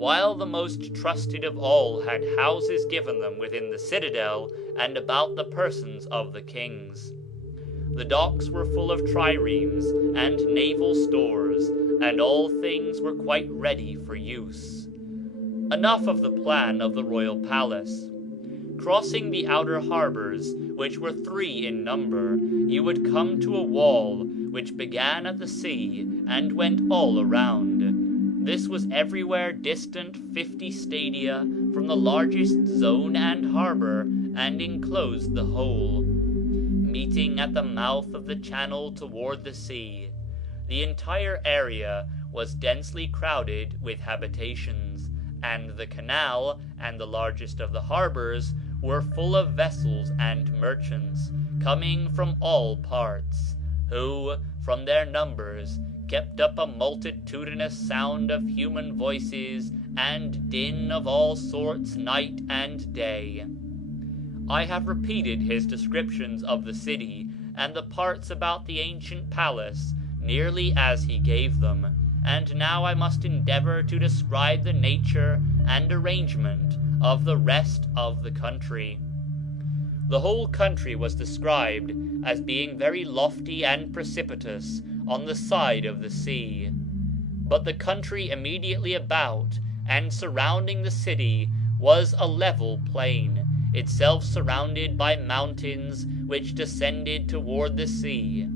while the most trusted of all had houses given them within the citadel and about the persons of the kings. The docks were full of triremes and naval stores, and all things were quite ready for use. Enough of the plan of the royal palace. Crossing the outer harbors, which were 3 in number, you would come to a wall which began at the sea and went all around. This was everywhere distant 50 stadia from the largest zone and harbor, and enclosed the whole, meeting at the mouth of the channel toward the sea. The entire area was densely crowded with habitations, and the canal and the largest of the harbors were full of vessels and merchants, coming from all parts, who, from their numbers, kept up a multitudinous sound of human voices and din of all sorts night and day. I have repeated his descriptions of the city and the parts about the ancient palace nearly as he gave them, and now I must endeavor to describe the nature and arrangement of the rest of the country. The whole country was described as being very lofty and precipitous on the side of the sea, but the country immediately about and surrounding the city was a level plain, itself surrounded by mountains which descended toward the sea.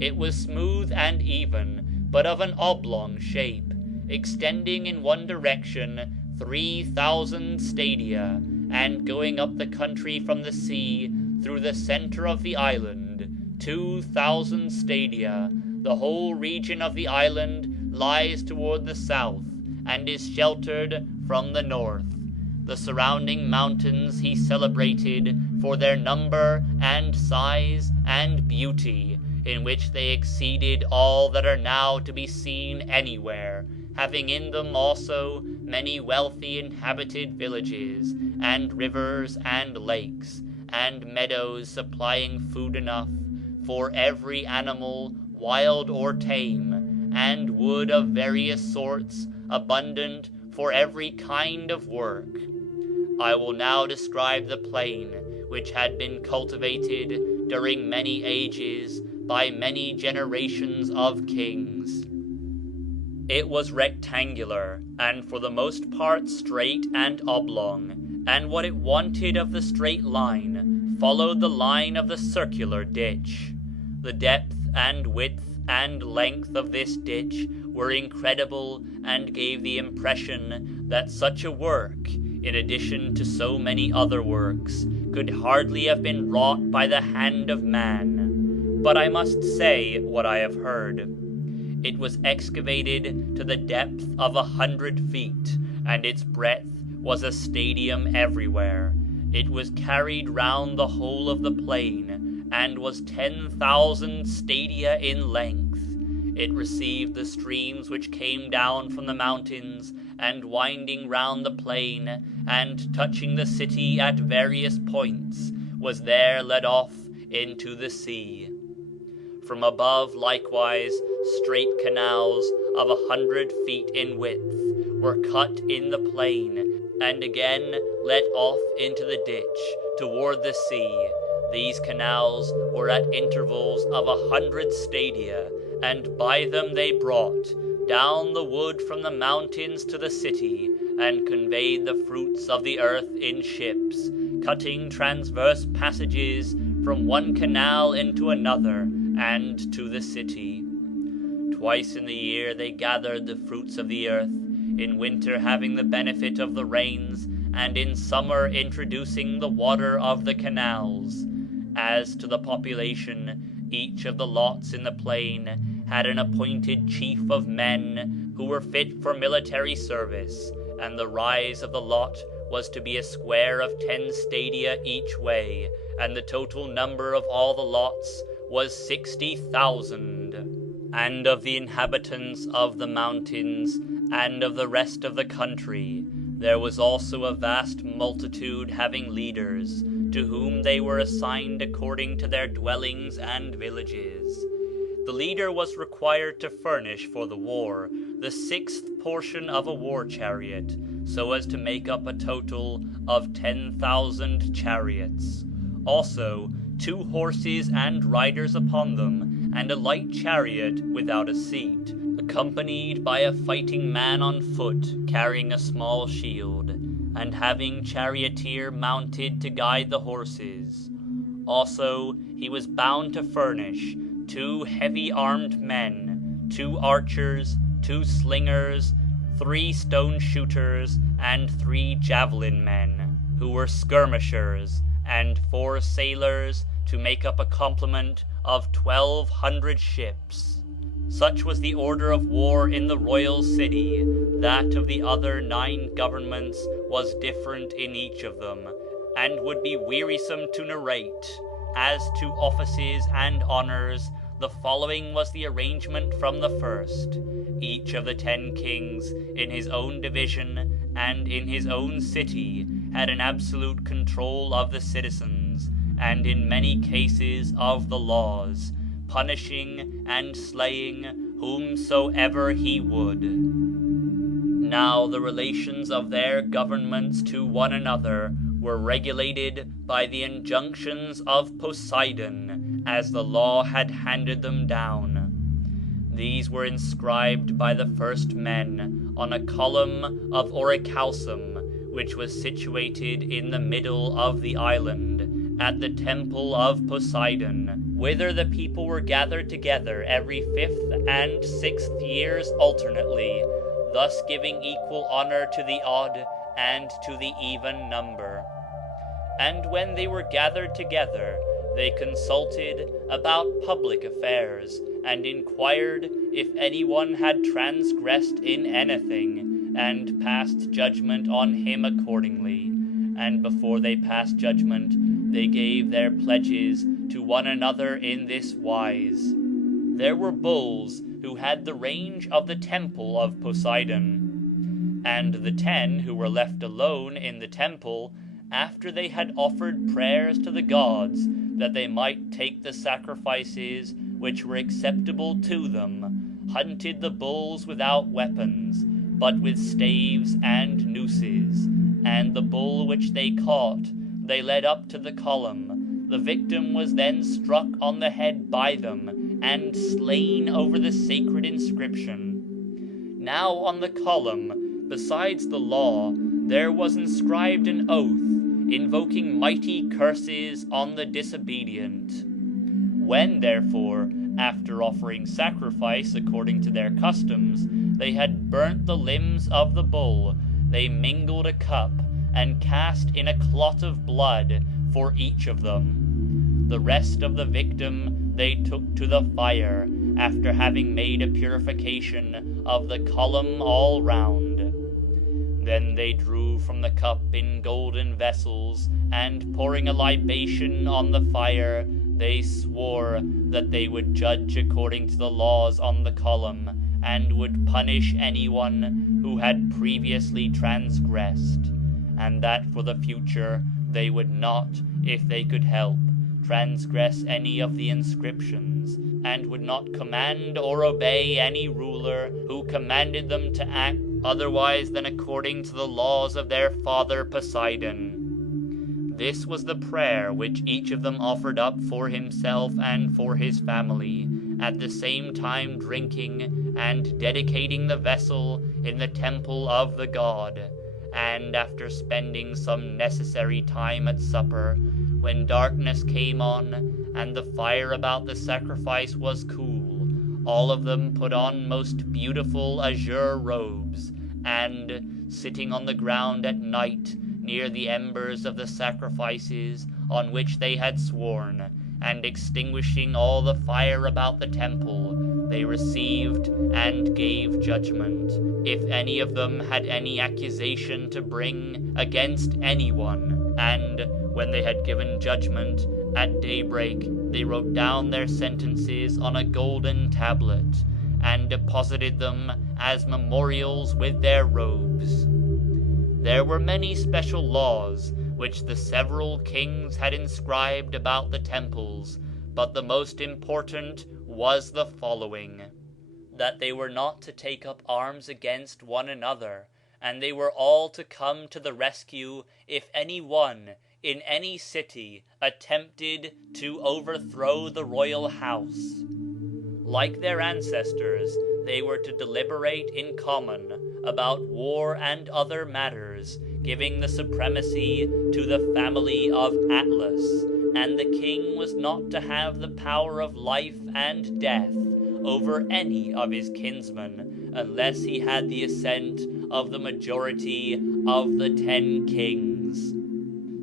It was smooth and even, but of an oblong shape, extending in one direction 3,000 stadia, and going up the country from the sea through the center of the island 2,000 stadia. The whole region of the island lies toward the south, and is sheltered from the north. The surrounding mountains he celebrated for their number and size and beauty, in which they exceeded all that are now to be seen anywhere, having in them also many wealthy inhabited villages, and rivers and lakes, and meadows supplying food enough for every animal, wild or tame, and wood of various sorts, abundant for every kind of work. I will now describe the plain, which had been cultivated during many ages by many generations of kings. It was rectangular, and for the most part straight and oblong, and what it wanted of the straight line followed the line of the circular ditch. The depth and width and length of this ditch were incredible, and gave the impression that such a work, in addition to so many other works, could hardly have been wrought by the hand of man. But I must say what I have heard. It was excavated to the depth of 100 feet, and its breadth was a stadium everywhere. It was carried round the whole of the plain, and was 10,000 stadia in length. It received the streams which came down from the mountains, and winding round the plain, and touching the city at various points, was there led off into the sea. From above likewise straight canals of 100 feet in width were cut in the plain, and again let off into the ditch toward the sea. These canals were at intervals of 100 stadia, and by them they brought down the wood from the mountains to the city, and conveyed the fruits of the earth in ships, cutting transverse passages from one canal into another, and to the city. Twice in the year they gathered the fruits of the earth, in winter having the benefit of the rains, and in summer introducing the water of the canals. As to the population, each of the lots in the plain had an appointed chief of men who were fit for military service, and the rise of the lot was to be a square of 10 stadia each way, and the total number of all the lots was 60,000. And of the inhabitants of the mountains, and of the rest of the country, there was also a vast multitude having leaders, to whom they were assigned according to their dwellings and villages. The leader was required to furnish for the war the sixth portion of a war chariot, so as to make up a total of 10,000 chariots. Also, 2 horses and riders upon them, and a light chariot without a seat, accompanied by a fighting man on foot carrying a small shield, and having charioteer mounted to guide the horses. Also, he was bound to furnish 2 heavy-armed men, 2 archers, 2 slingers, 3 stone-shooters, and 3 javelin men, who were skirmishers, and 4 sailors, to make up a complement of 1,200 ships. Such was the order of war in the royal city. That of the other 9 governments was different in each of them, and would be wearisome to narrate. As to offices and honors, the following was the arrangement from the first. Each of the 10 kings, in his own division and in his own city, had an absolute control of the citizens, and in many cases of the laws, punishing and slaying whomsoever he would. Now the relations of their governments to one another were regulated by the injunctions of Poseidon, as the law had handed them down. These were inscribed by the first men on a column of orichalcum, which was situated in the middle of the island, at the temple of Poseidon, whither the people were gathered together every 5th and 6th years alternately, thus giving equal honor to the odd and to the even number. And when they were gathered together, they consulted about public affairs, and inquired if anyone had transgressed in anything, and passed judgment on him accordingly. And before they passed judgment, they gave their pledges to one another in this wise. There were bulls who had the range of the temple of Poseidon, and the 10 who were left alone in the temple, after they had offered prayers to the gods, that they might take the sacrifices which were acceptable to them, hunted the bulls without weapons, but with staves and nooses, and the bull which they caught they led up to the column. The victim was then struck on the head by them, and slain over the sacred inscription. Now on the column, besides the law, there was inscribed an oath, invoking mighty curses on the disobedient. When, therefore, after offering sacrifice according to their customs, they had burnt the limbs of the bull, they mingled a cup, and cast in a clot of blood for each of them. The rest of the victim they took to the fire, after having made a purification of the column all round. Then they drew from the cup in golden vessels, and pouring a libation on the fire, they swore that they would judge according to the laws on the column, and would punish anyone who had previously transgressed, and that for the future they would not, if they could help, transgress any of the inscriptions, and would not command or obey any ruler who commanded them to act otherwise than according to the laws of their father Poseidon. This was the prayer which each of them offered up for himself and for his family, at the same time drinking and dedicating the vessel in the temple of the god. And after spending some necessary time at supper, when darkness came on, and the fire about the sacrifice was cool, all of them put on most beautiful azure robes, and, sitting on the ground at night, near the embers of the sacrifices on which they had sworn, and extinguishing all the fire about the temple, they received and gave judgment, if any of them had any accusation to bring against anyone. And when they had given judgment, at daybreak they wrote down their sentences on a golden tablet, and deposited them as memorials with their robes. There were many special laws which the several kings had inscribed about the temples, but the most important was the following: that they were not to take up arms against one another, and they were all to come to the rescue if any one in any city attempted to overthrow the royal house. Like their ancestors, they were to deliberate in common about war and other matters, giving the supremacy to the family of Atlas, and the king was not to have the power of life and death over any of his kinsmen, unless he had the assent of the majority of the 10 kings.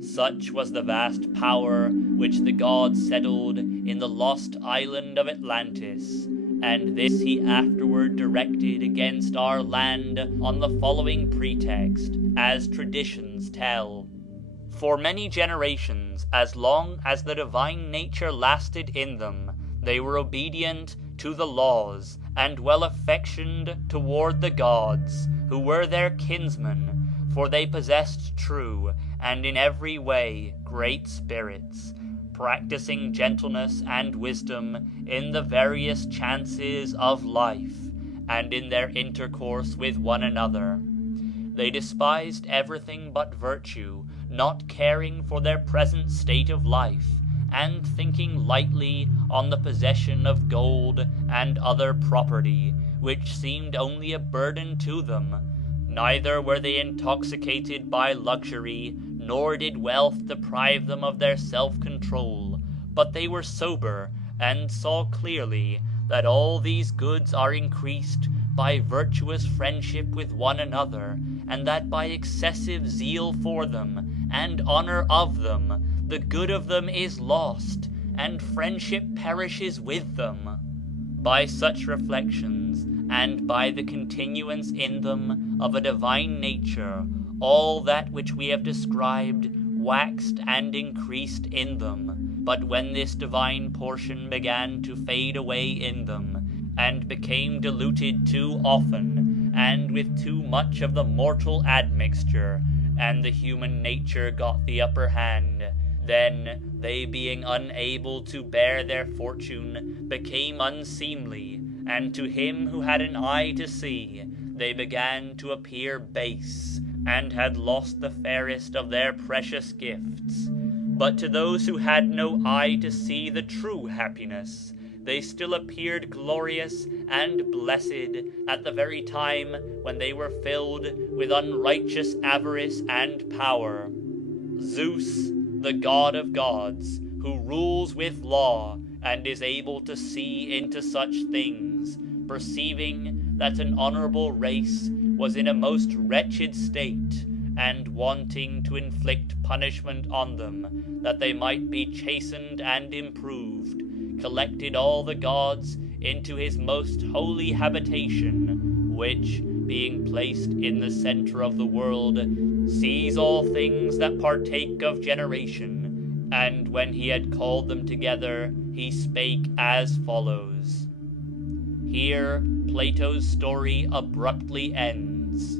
Such was the vast power which the gods settled in the lost island of Atlantis, and this he afterward directed against our land on the following pretext, as traditions tell. For many generations, as long as the divine nature lasted in them, they were obedient to the laws, and well affectioned toward the gods, who were their kinsmen, for they possessed true, and in every way great spirits, practicing gentleness and wisdom in the various chances of life, and in their intercourse with one another. They despised everything but virtue, not caring for their present state of life, and thinking lightly on the possession of gold and other property, which seemed only a burden to them. Neither were they intoxicated by luxury, nor did wealth deprive them of their self-control, but they were sober, and saw clearly that all these goods are increased by virtuous friendship with one another, and that by excessive zeal for them, and honor of them, the good of them is lost, and friendship perishes with them. By such reflections, and by the continuance in them of a divine nature, all that which we have described waxed and increased in them. But when this divine portion began to fade away in them, and became diluted too often, and with too much of the mortal admixture, and the human nature got the upper hand, then they, being unable to bear their fortune, became unseemly, and to him who had an eye to see, they began to appear base, and had lost the fairest of their precious gifts. But to those who had no eye to see the true happiness, they still appeared glorious and blessed at the very time when they were filled with unrighteous avarice and power. Zeus, the god of gods, who rules with law, and is able to see into such things, perceiving that an honorable race was in a most wretched state, and wanting to inflict punishment on them, that they might be chastened and improved, collected all the gods into his most holy habitation, which, being placed in the center of the world, sees all things that partake of generation. And when he had called them together, he spake as follows. Here Plato's story abruptly ends.